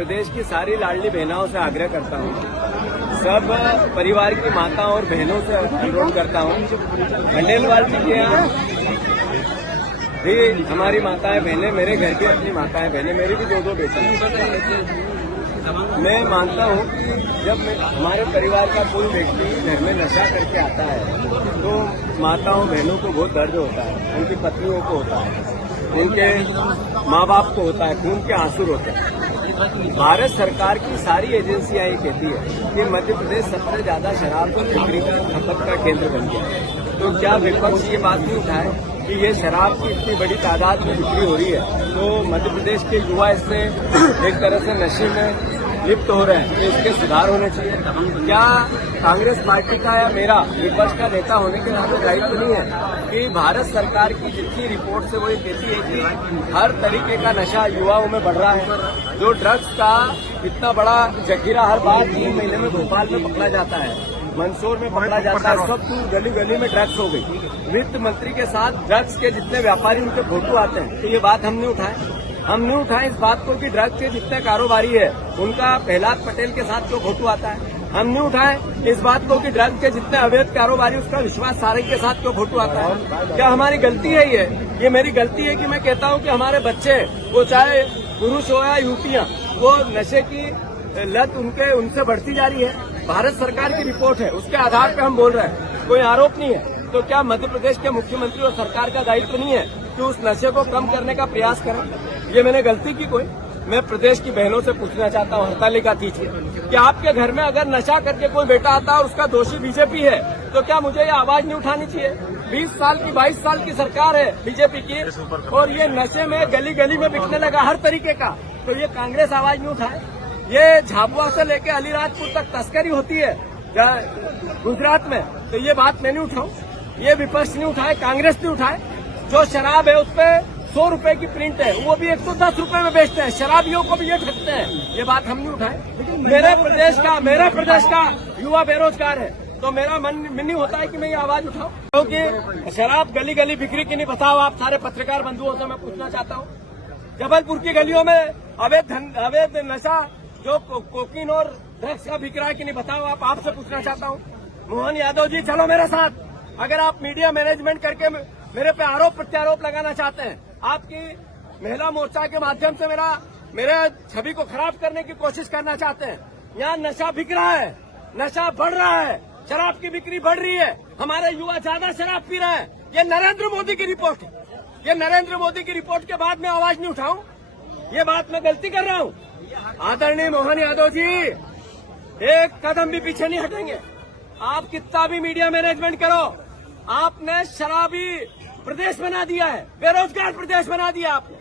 प्रदेश की सारी लाडली बहनाओं से आग्रह करता हूँ, सब परिवार की माताओं और बहनों से अनुरोध करता हूँ, खंडेलवाल जी के यहाँ भी हमारी माताएं बहनें, मेरे घर की अपनी माताएं बहनें, मेरी भी दो बेटी हैं। मैं मानता हूँ जब हमारे परिवार का कोई व्यक्ति घर में नशा करके आता है तो माताओं बहनों को बहुत दर्द होता है, उनकी पत्नियों को होता है, उनके माँ बाप को होता है, खून के आंसू होते हैं। भारत सरकार की सारी एजेंसियां ये कहती है कि मध्य प्रदेश सबसे ज्यादा शराब बिक्री का खपत का केंद्र बन गया है। तो क्या विपक्ष ये बात नहीं उठाए कि ये शराब की इतनी बड़ी तादाद में बिक्री हो रही है तो मध्य प्रदेश के युवा इससे एक तरह से नशे में लिप्त हो रहे हैं, तो इसके सुधार होने चाहिए। क्या कांग्रेस पार्टी का या मेरा विपक्ष का नेता होने के नाते दायित्व नहीं है कि भारत सरकार की जितनी रिपोर्ट से वो ये कहती है कि हर तरीके का नशा युवाओं में बढ़ रहा है, जो ड्रग्स का इतना बड़ा जखीरा हर बार 3 महीने में भोपाल में पकड़ा जाता है, मंदसौर में पकड़ा जाता है, सब गली गली में ड्रग्स हो गई। वित्त मंत्री के साथ ड्रग्स के जितने व्यापारी उनके फोटो आते हैं, तो ये बात हमने उठाए इस बात को कि ड्रग्स के जितने कारोबारी है उनका प्रहलाद पटेल के साथ जो फोटो आता है। हमने उठाए इस बात को कि ड्रग्स के जितने अवैध कारोबारी उसका विश्वास सारंग के साथ जो फोटो आता है। क्या हमारी गलती है ये मेरी गलती है कि मैं कहता हूँ कि हमारे बच्चे, वो चाहे पुरुष हो या युवतियाँ, वो नशे की लत उनसे बढ़ती जा रही है। भारत सरकार की रिपोर्ट है, उसके आधार पर हम बोल रहे हैं, कोई आरोप नहीं है। तो क्या मध्य प्रदेश के मुख्यमंत्री और सरकार का दायित्व नहीं है कि उस नशे को कम करने का प्रयास करें? ये मैंने गलती की कोई? मैं प्रदेश की बहनों से पूछना चाहता हूँ, हड़तालिका कीजिए कि आपके घर में अगर नशा करके कोई बेटा आता है और उसका दोषी बीजेपी है तो क्या मुझे ये आवाज नहीं उठानी चाहिए? 20 साल की 22 साल की सरकार है बीजेपी की और ये नशे में गली गली में बिकने लगा हर तरीके का, तो ये कांग्रेस आवाज नहीं उठाए? ये झाबुआ से लेके अलीराजपुर तक तस्करी होती है गुजरात में, तो ये बात मैं नहीं उठाऊं? ये विपक्ष नहीं उठाए, कांग्रेस नहीं उठाए? जो शराब है उस पर 100 रुपए की प्रिंट है, वो भी 110 रुपए में बेचते हैं, शराबियों को भी ये ठगते हैं, ये बात हम नहीं उठाए? मेरे प्रदेश का युवा बेरोजगार है, तो मेरा मन नहीं होता है कि मैं ये आवाज उठाऊं? क्योंकि शराब गली गली बिक्री की नहीं, बताओ आप सारे पत्रकार बंधुओं से मैं पूछना चाहता हूँ। जबलपुर की गलियों में अवैध नशा जो कोकीन और ड्रग्स का बिक रहा है कि नहीं, बताओ आप, आपसे पूछना चाहता हूँ। मोहन यादव जी चलो मेरे साथ, अगर आप मीडिया मैनेजमेंट करके मेरे पे आरोप प्रत्यारोप लगाना चाहते हैं, आपकी महिला मोर्चा के माध्यम से मेरे छवि को खराब करने की कोशिश करना चाहते हैं, यहाँ नशा बिक रहा है, नशा बढ़ रहा है, शराब की बिक्री बढ़ रही है, हमारे युवा ज्यादा शराब पी रहे हैं, ये नरेंद्र मोदी की रिपोर्ट है। ये नरेंद्र मोदी की रिपोर्ट के बाद मैं आवाज नहीं उठाऊं? ये बात मैं गलती कर रहा हूं? आदरणीय मोहन यादव जी एक कदम भी पीछे नहीं हटेंगे। आप कितना भी मीडिया मैनेजमेंट करो, आपने शराबी प्रदेश बना दिया है, बेरोजगार प्रदेश बना दिया आपने,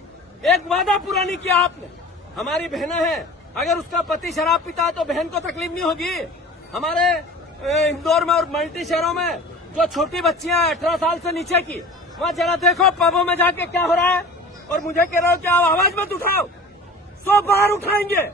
एक वादा पूरा नहीं किया आपने। हमारी बहनें हैं, अगर उसका पति शराब पीता है तो बहन को तकलीफ नहीं होगी? हमारे इंदौर में और मल्टी शहरों में जो छोटी बच्चियां 18 साल से नीचे की, वहाँ जरा देखो पबों में जाके क्या हो रहा है, और मुझे कह रहे हो कि आप आवाज मत उठाओ। 100 बार उठाएंगे।